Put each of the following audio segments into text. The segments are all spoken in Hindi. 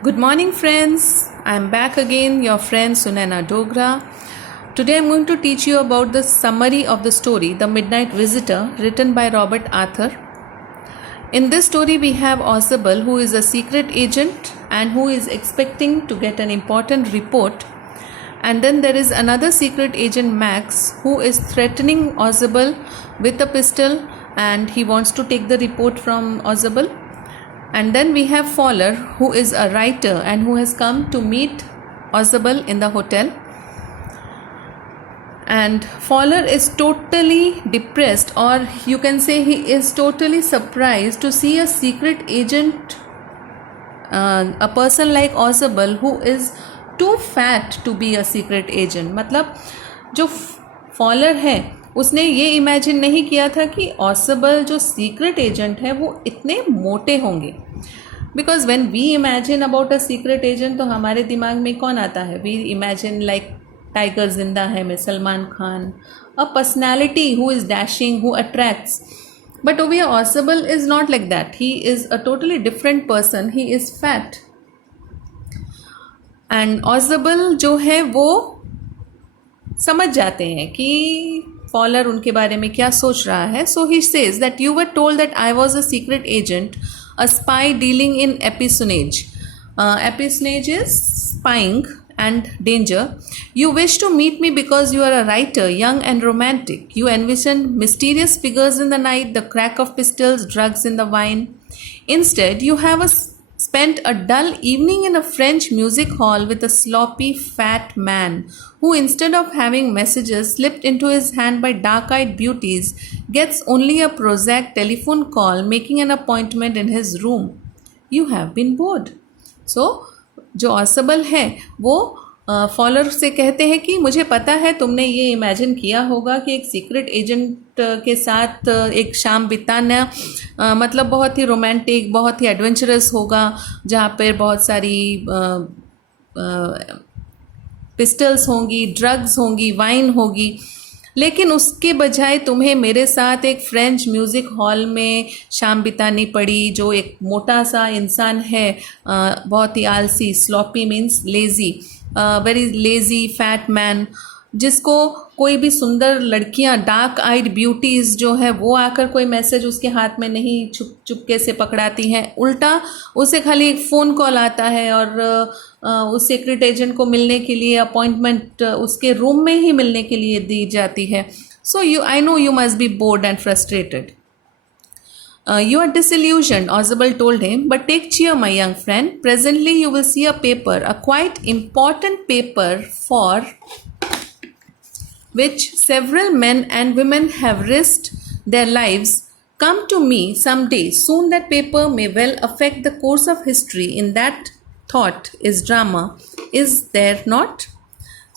Good morning, friends. I'm back again, your friend Sunaina Dogra. Today I'm going to teach you about the summary of the story, The Midnight Visitor, written by Robert Arthur. In this story, we have Ozable, who is a secret agent and who is expecting to get an important report. And then there is another secret agent, Max, who is threatening Ozable with a pistol and he wants to take the report from Ozable. And then we have Fowler, who is a writer and who has come to meet Ozable in the hotel. And Fowler is totally depressed, or you can say he is totally surprised to see a secret agent, a person like Ozable who is too fat to be a secret agent. मतलब जो फॉलर है उसने ये इमेजिन नहीं किया था कि ऑसबल जो सीक्रेट एजेंट है वो इतने मोटे होंगे. Because when we imagine about a secret agent तो हमारे दिमाग में कौन आता है? वी इमेजिन लाइक टाइगर जिंदा है में Salman Khan, a personality who is dashing, who attracts. But over Osbal is not like that. He is a totally different person. He is fat. And Osbal जो है वो समझ जाते हैं कि फॉलर उनके बारे में क्या सोच रहा है. So he says that you were told that I was a secret agent, a spy dealing in espionage. Espionage is spying and danger. You wish to meet me because you are a writer, young and romantic. You envisioned mysterious figures in the night, the crack of pistols, drugs in the wine. Instead, you have spent a dull evening in a French music hall with a sloppy fat man who, instead of having messages slipped into his hand by dark-eyed beauties, gets only a prosaic telephone call making an appointment in his room. You have been bored. So, जो ऑसबल है वो फॉलर से कहते हैं कि मुझे पता है तुमने ये इमेजिन किया होगा कि एक सीक्रेट एजेंट के साथ एक शाम बिताना मतलब बहुत ही रोमांटिक, बहुत ही एडवेंचरस होगा, जहाँ पर बहुत सारी पिस्टल्स होंगी, ड्रग्स होंगी, वाइन होगी. लेकिन उसके बजाय तुम्हें मेरे साथ एक फ्रेंच म्यूज़िक हॉल में शाम बितानी पड़ी, जो एक मोटा सा इंसान है, बहुत ही आलसी. Sloppy means lazy, very lazy fat man, जिसको कोई भी सुंदर लड़कियां, डार्क आइड ब्यूटीज़ जो है वो आकर कोई मैसेज उसके हाथ में नहीं चुपके से पकड़ाती हैं. उल्टा उसे खाली एक फ़ोन कॉल आता है और उस सीक्रेट एजेंट को मिलने के लिए अपॉइंटमेंट उसके रूम में ही मिलने के लिए दी जाती है. So I know you must be bored and frustrated. You are disillusioned, Ozable told him, but take cheer, my young friend. Presently you will see a paper, a quite important paper for which several men and women have risked their lives. Come to me someday. Soon that paper may well affect the course of history. In that thought is drama, is there not?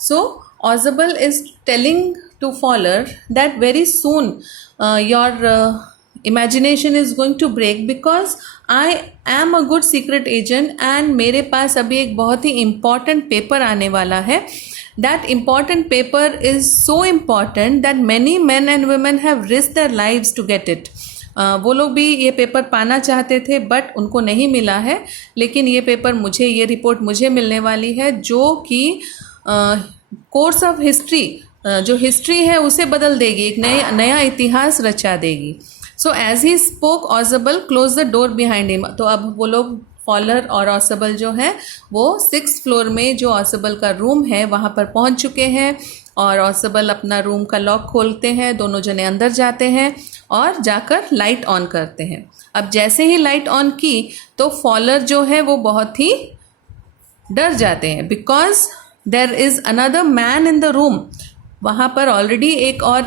So Ozable is telling to Fowler that very soon your imagination is going to break because I am a good secret agent and मेरे पास अभी एक बहुत ही important paper आने वाला है. That important paper is so important that many men and women have risked their lives to get it. वो लोग भी ये पेपर पाना चाहते थे बट उनको नहीं मिला है, लेकिन ये पेपर मुझे, ये रिपोर्ट मुझे मिलने वाली है जो कि कोर्स ऑफ हिस्ट्री, जो हिस्ट्री है उसे बदल देगी, एक नया इतिहास रचा देगी. So as he spoke Osbal close the door behind him. तो अब वो लोग फॉलर और ऑसबल जो है वो 6th फ्लोर में जो ऑसबल का रूम है वहाँ पर पहुँच चुके हैं और ऑसबल अपना रूम का लॉक खोलते हैं. दोनों जने अंदर जाते हैं और जाकर लाइट ऑन करते हैं. अब जैसे ही लाइट ऑन की तो फॉलर जो है वो बहुत ही डर जाते हैं because there is another man in the room. वहाँ पर ऑलरेडी एक और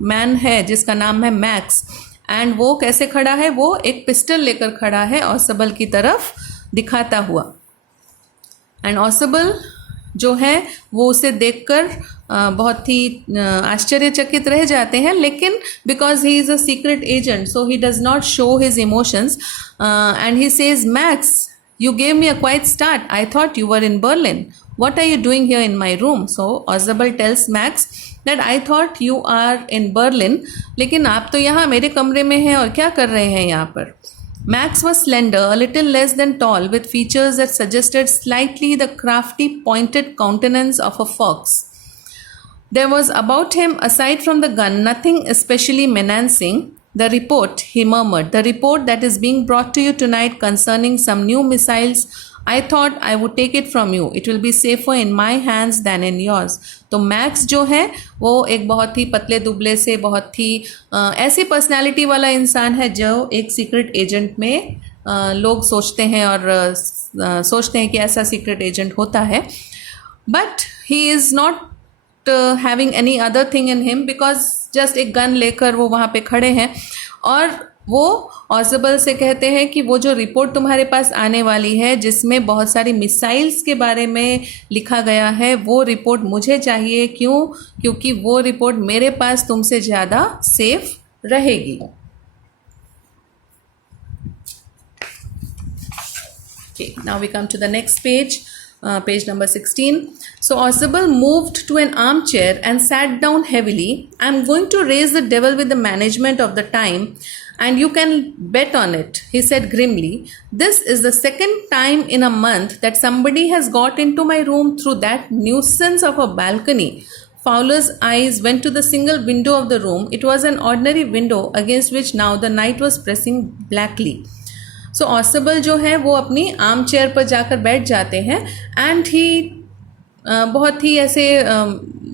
मैन है जिसका नाम है मैक्स, एंड वो कैसे खड़ा है? वो एक पिस्टल लेकर खड़ा है ऑसबल की तरफ दिखाता हुआ. एंड ऑसबल जो है वो उसे देखकर बहुत ही आश्चर्यचकित रह जाते हैं, लेकिन because he is a secret agent so he does not show his emotions and he says, max you gave me a quiet start. I thought you were in Berlin. What are you doing here in my room? So Ozable tells Max that I thought you are in Berlin, लेकिन आप तो यहाँ मेरे कमरे में हैं और क्या कर रहे हैं यहाँ पर. Max was slender, a little less than tall, with features that suggested slightly the crafty, pointed countenance of a fox. There was about him, aside from the gun, nothing especially menacing. The report, he murmured, the report that is being brought to you tonight concerning some new missiles. I thought I would take it from you. It will be safer in my hands than in yours. तो मैक्स जो है वो एक बहुत ही पतले दुबले से बहुत ही ऐसी पर्सनैलिटी वाला इंसान है जो एक सीक्रेट एजेंट में लोग सोचते हैं और सोचते हैं कि ऐसा सीक्रेट एजेंट होता है. But he is not having any other thing in him because just एक गन लेकर वो वहाँ पे खड़े हैं. और वो ऑजबल से कहते हैं कि वो जो रिपोर्ट तुम्हारे पास आने वाली है जिसमें बहुत सारी मिसाइल्स के बारे में लिखा गया है वो रिपोर्ट मुझे चाहिए. क्यों? क्योंकि वो रिपोर्ट मेरे पास तुमसे ज़्यादा सेफ रहेगी. Okay, now we come to the next page. Page number 16. So Osable moved to an armchair and sat down heavily. I'm going to raise the devil with the management of the time, and you can bet on it, he said grimly. This is the second time in a month that somebody has got into my room through that nuisance of a balcony. Fowler's eyes went to the single window of the room. It was an ordinary window against which now the night was pressing blackly. सो ऑसबल जो है वो अपनी आर्म चेयर पर जाकर बैठ जाते हैं एंड ही बहुत ही ऐसे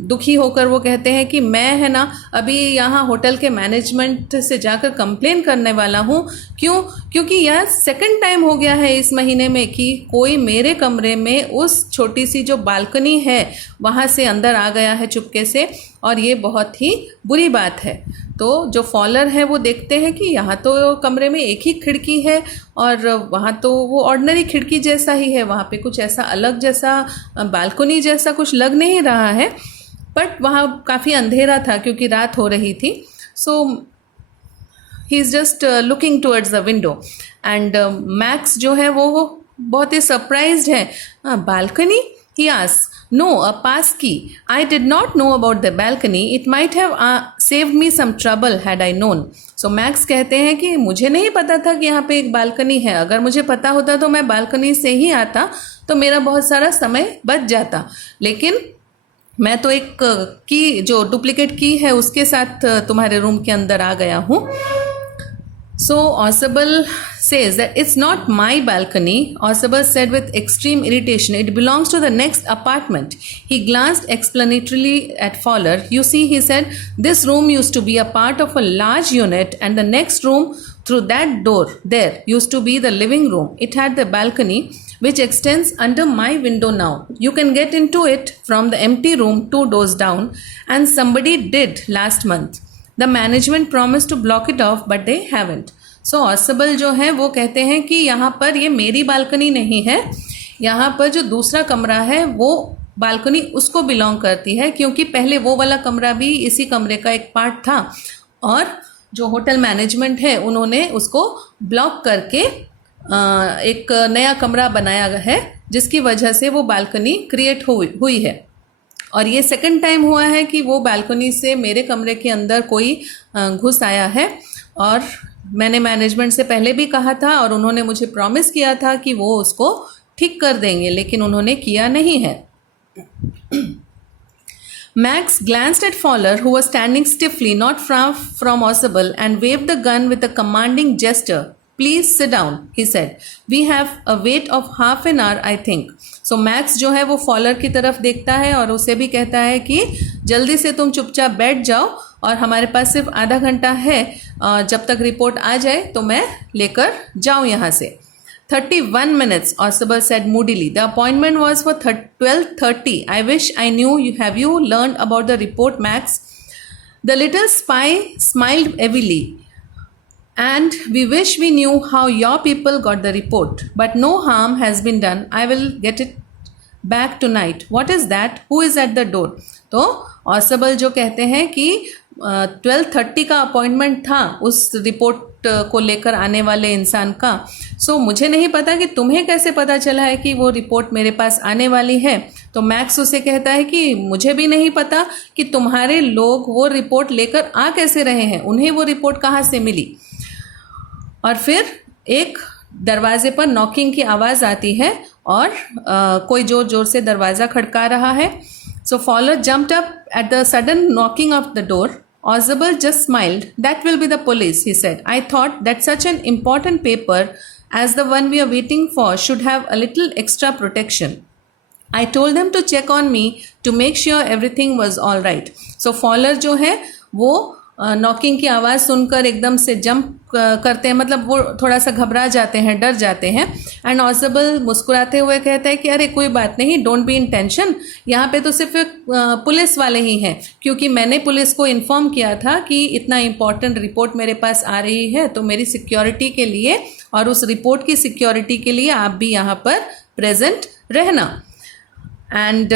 दुखी होकर वो कहते हैं कि मैं है ना अभी यहाँ होटल के मैनेजमेंट से जाकर कंप्लेन करने वाला हूँ. क्यों? क्योंकि यह सेकंड टाइम हो गया है इस महीने में कि कोई मेरे कमरे में उस छोटी सी जो बालकनी है वहाँ से अंदर आ गया है चुपके से, और ये बहुत ही बुरी बात है. तो जो फॉलर है वो देखते हैं कि यहाँ तो कमरे में एक ही खिड़की है और वहाँ तो वो ऑर्डिनरी खिड़की जैसा ही है, वहाँ पे कुछ ऐसा अलग जैसा बालकनी जैसा कुछ लग नहीं रहा है. बट वहाँ काफ़ी अंधेरा था क्योंकि रात हो रही थी. So he is just looking towards the window and Max जो है वो बहुत ही सरप्राइज्ड है. Balcony? He asked. No, a pass key. I did not know about the balcony. It might have saved me some trouble had I known. So Max कहते हैं कि मुझे नहीं पता था कि यहाँ पे एक बालकनी है. अगर मुझे पता होता तो मैं बालकनी से ही आता तो मेरा बहुत सारा समय बच जाता. लेकिन मैं तो एक की जो डुप्लीकेट की है उसके साथ तुम्हारे रूम के अंदर आ गया हूँ. So Osable says that it's not my balcony. Osable said with extreme irritation, it belongs to the next apartment. He glanced explanatorily at Fowler. You see, he said, this room used to be a part of a large unit and the next room through that door there used to be the living room. It had the balcony which extends under my window now. You can get into it from the empty room 2 doors down, and somebody did last month. The management promised to block it off, but they haven't. So Osable जो है वो कहते हैं कि यहाँ पर ये मेरी बालकनी नहीं है, यहाँ पर जो दूसरा कमरा है वो बालकनी उसको बिलोंग करती है, क्योंकि पहले वो वाला कमरा भी इसी कमरे का एक पार्ट था और जो होटल मैनेजमेंट है उन्होंने उसको ब्लॉक करके एक नया कमरा बनाया है जिसकी वजह से वो बालकनी क्रिएट हुई है. और ये सेकंड टाइम हुआ है कि वो बालकनी से मेरे कमरे के अंदर कोई घुस आया है, और मैंने मैनेजमेंट से पहले भी कहा था और उन्होंने मुझे प्रॉमिस किया था कि वो उसको ठीक कर देंगे, लेकिन उन्होंने किया नहीं है. Max glanced at Fowler, who was standing stiffly not far from Osable, and waved the gun with a commanding gesture. Please sit down, he said. We have a wait of half an hour, I think. So Max जो है वो फॉलर की तरफ देखता है और उसे भी कहता है कि जल्दी से तुम चुपचाप बैठ जाओ और हमारे पास सिर्फ आधा घंटा है, जब तक रिपोर्ट आ जाए तो मैं लेकर जाऊँ यहाँ से. 31 minutes, Osable said moodily. The appointment was for 12:30. I wish I knew. Have you learned about the report, Max? The little spy smiled heavily. And we wish we knew how your people got the report. But no harm has been done. I will get it back tonight. What is that? Who is at the door? तो Osable जो कहते हैं कि 12:30 का अपॉइंटमेंट था उस रिपोर्ट को लेकर आने वाले इंसान का. सो मुझे नहीं पता कि तुम्हें कैसे पता चला है कि वो रिपोर्ट मेरे पास आने वाली है. तो मैक्स उसे कहता है कि मुझे भी नहीं पता कि तुम्हारे लोग वो रिपोर्ट लेकर आ कैसे रहे हैं, उन्हें वो रिपोर्ट कहाँ से मिली. और फिर एक दरवाजे पर नॉकिंग की आवाज़ आती है और कोई जोर जोर से दरवाज़ा खड़का रहा है. So Fowler jumped up at the sudden knocking of the door. Oswald just smiled. That will be the police, he said. I thought that such an important paper as the one we are waiting for should have a little extra protection. I told them to check on me to make sure everything was all right. So Fowler जो है वो नॉकिंग की आवाज़ सुनकर एकदम से जंप करते हैं, मतलब वो थोड़ा सा घबरा जाते हैं, डर जाते हैं. एंड ऑसबल मुस्कुराते हुए कहता है कि अरे कोई बात नहीं, डोंट बी इन टेंशन, यहाँ पे तो सिर्फ पुलिस वाले ही हैं, क्योंकि मैंने पुलिस को इन्फॉर्म किया था कि इतना इम्पॉर्टेंट रिपोर्ट मेरे पास आ रही है, तो मेरी सिक्योरिटी के लिए और उस रिपोर्ट की सिक्योरिटी के लिए आप भी यहाँ पर प्रेजेंट रहना. And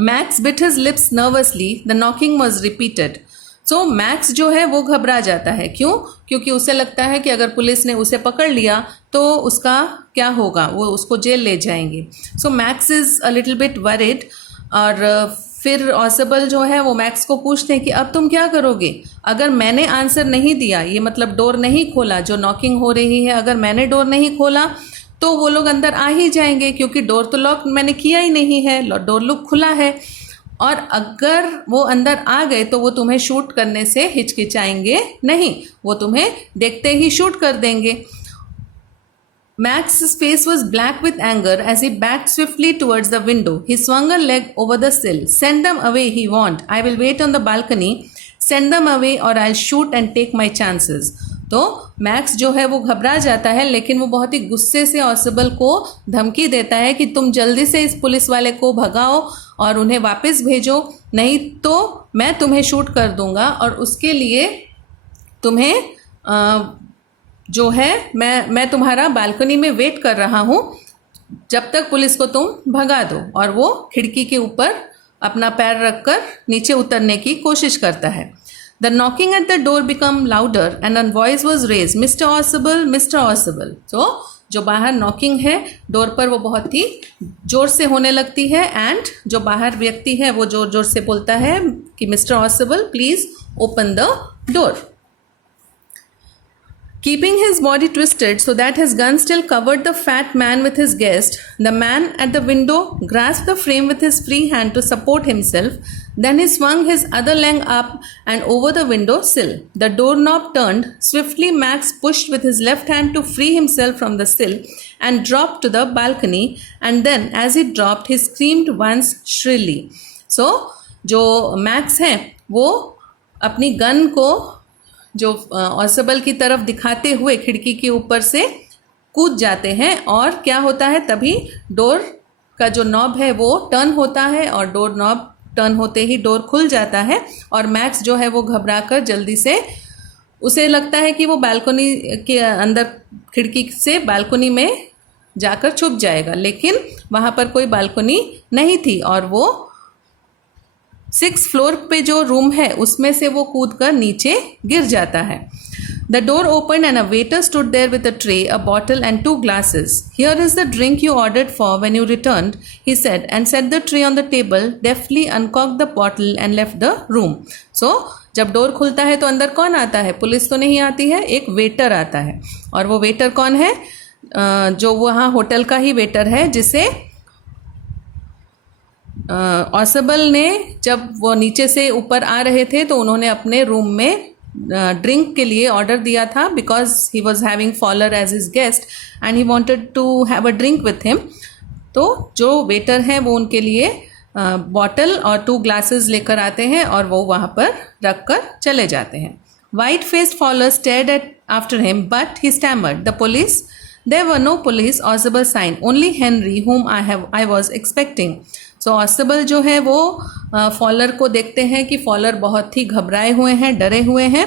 max bit his lips nervously. The knocking was repeated. So max जो है वो घबरा जाता है. क्यों? क्योंकि उसे लगता है कि अगर पुलिस ने उसे पकड़ लिया तो उसका क्या होगा, वो उसको जेल ले जाएंगे. So Max is a little bit worried. और फिर ऑसबल जो है वो मैक्स को पूछते हैं कि अब तुम क्या करोगे, अगर मैंने आंसर नहीं दिया, ये मतलब डोर नहीं खोला, जो नॉकिंग हो रही है, अगर मैंने डोर नहीं खोला तो वो लोग अंदर आ ही जाएंगे, क्योंकि डोर तो लॉक मैंने किया ही नहीं है, डोर लॉक खुला है. और अगर वो अंदर आ गए तो वो तुम्हें शूट करने से हिचकिचाएंगे नहीं, वो तुम्हें देखते ही शूट कर देंगे. Max's face was black with anger as he backed swiftly towards the window. He swung a leg over the sill. Send them away, he warned. I will wait on the balcony. Send them away or I'll shoot and take my chances. तो मैक्स जो है वो घबरा जाता है, लेकिन वो बहुत ही गुस्से से ऑसबल को धमकी देता है कि तुम जल्दी से इस पुलिस वाले को भगाओ और उन्हें वापस भेजो, नहीं तो मैं तुम्हें शूट कर दूंगा, और उसके लिए तुम्हें जो है मैं तुम्हारा बालकनी में वेट कर रहा हूँ जब तक पुलिस को तुम भगा दो. और वो खिड़की के ऊपर अपना पैर रखकर नीचे उतरने की कोशिश करता है. The knocking at the door became louder and a voice was raised. Mr. Ausable, Mr. Ausable. So जो बाहर नॉकिंग है डोर पर वो बहुत ही जोर से होने लगती है, एंड जो बाहर व्यक्ति है वो जोर जोर से बोलता है कि mister Osbal please open the door. Keeping his body twisted so that his gun still covered the fat man with his guest, the man at the window grasped the frame with his free hand to support himself. Then he swung his other leg up and over the window sill. The doorknob turned. Swiftly, Max pushed with his left hand to free himself from the sill and dropped to the balcony. And then, as he dropped, he screamed once shrilly. So, जो मैक्स है वो अपनी गन को जो ऑसबल की तरफ दिखाते हुए खिड़की के ऊपर से कूद जाते हैं, और क्या होता है, तभी डोर का जो नॉब है वो टर्न होता है, और डोर नॉब टर्न होते ही डोर खुल जाता है, और मैक्स जो है वो घबराकर जल्दी से, उसे लगता है कि वो बालकनी के अंदर खिड़की से बालकनी में जाकर छुप जाएगा, लेकिन वहाँ पर कोई बालकनी नहीं थी, और वो 6th फ्लोर पे जो रूम है उसमें से वो कूदकर नीचे गिर जाता है. The door opened and a waiter stood there with a tray, a bottle and 2 glasses. Here is the drink you ordered for when you returned, he said, and set the tray on the table, deftly uncorked the bottle and left the room. So, जब डोर खुलता है तो अंदर कौन आता है? पुलिस तो नहीं आती है, एक वेटर आता है. और वो वेटर कौन है? जो वहाँ होटल का ही वेटर है, जिसे ऑसबल ने जब वो नीचे से ऊपर आ रहे थे तो उन्होंने अपने रूम में ड्रिंक के लिए ऑर्डर दिया था, because he was having Fowler as his guest and he wanted to have a drink with him. तो जो वेटर हैं वो उनके लिए बॉटल और 2 ग्लासेस लेकर आते हैं और वो वहाँ पर रख कर चले जाते हैं. White faced Fowler stared at after him but he stammered, the police? There were no police, Ausable sighed. Only Henry, whom I was expecting. So ऑसबल जो है वो फॉलर को देखते हैं कि फॉलर बहुत ही घबराए हुए हैं, डरे हुए हैं,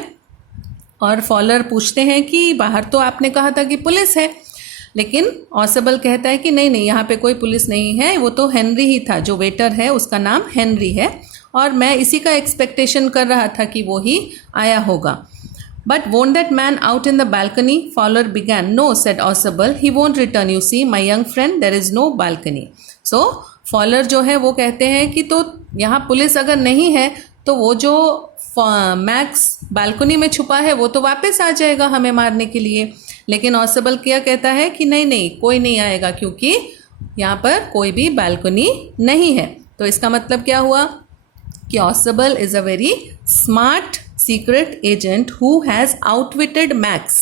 और फॉलर पूछते हैं कि बाहर तो आपने कहा था कि पुलिस है, लेकिन ऑसबल कहता है कि नहीं नहीं, यहाँ पे कोई पुलिस नहीं है, वो तो हेनरी ही था, जो वेटर है उसका नाम हेनरी है, और मैं इसी का एक्सपेक्टेशन कर रहा था कि वो ही आया होगा. But won't that man out in the balcony? Fowler began. No, said Ausable. He won't return. You see, my young friend, there is no balcony. So, Fowler जो है वो कहते हैं कि तो यहाँ पुलिस अगर नहीं है तो वो जो मैक्स बालकनी में छुपा है वो तो वापस आ जाएगा हमें मारने के लिए. लेकिन ऑसबल क्या कहता है कि नहीं नहीं कोई नहीं आएगा क्योंकि यहाँ पर कोई भी बालकनी नहीं है। तो इसका मतलब क्या हुआ कि Osbal is a very smart secret agent who has outwitted max.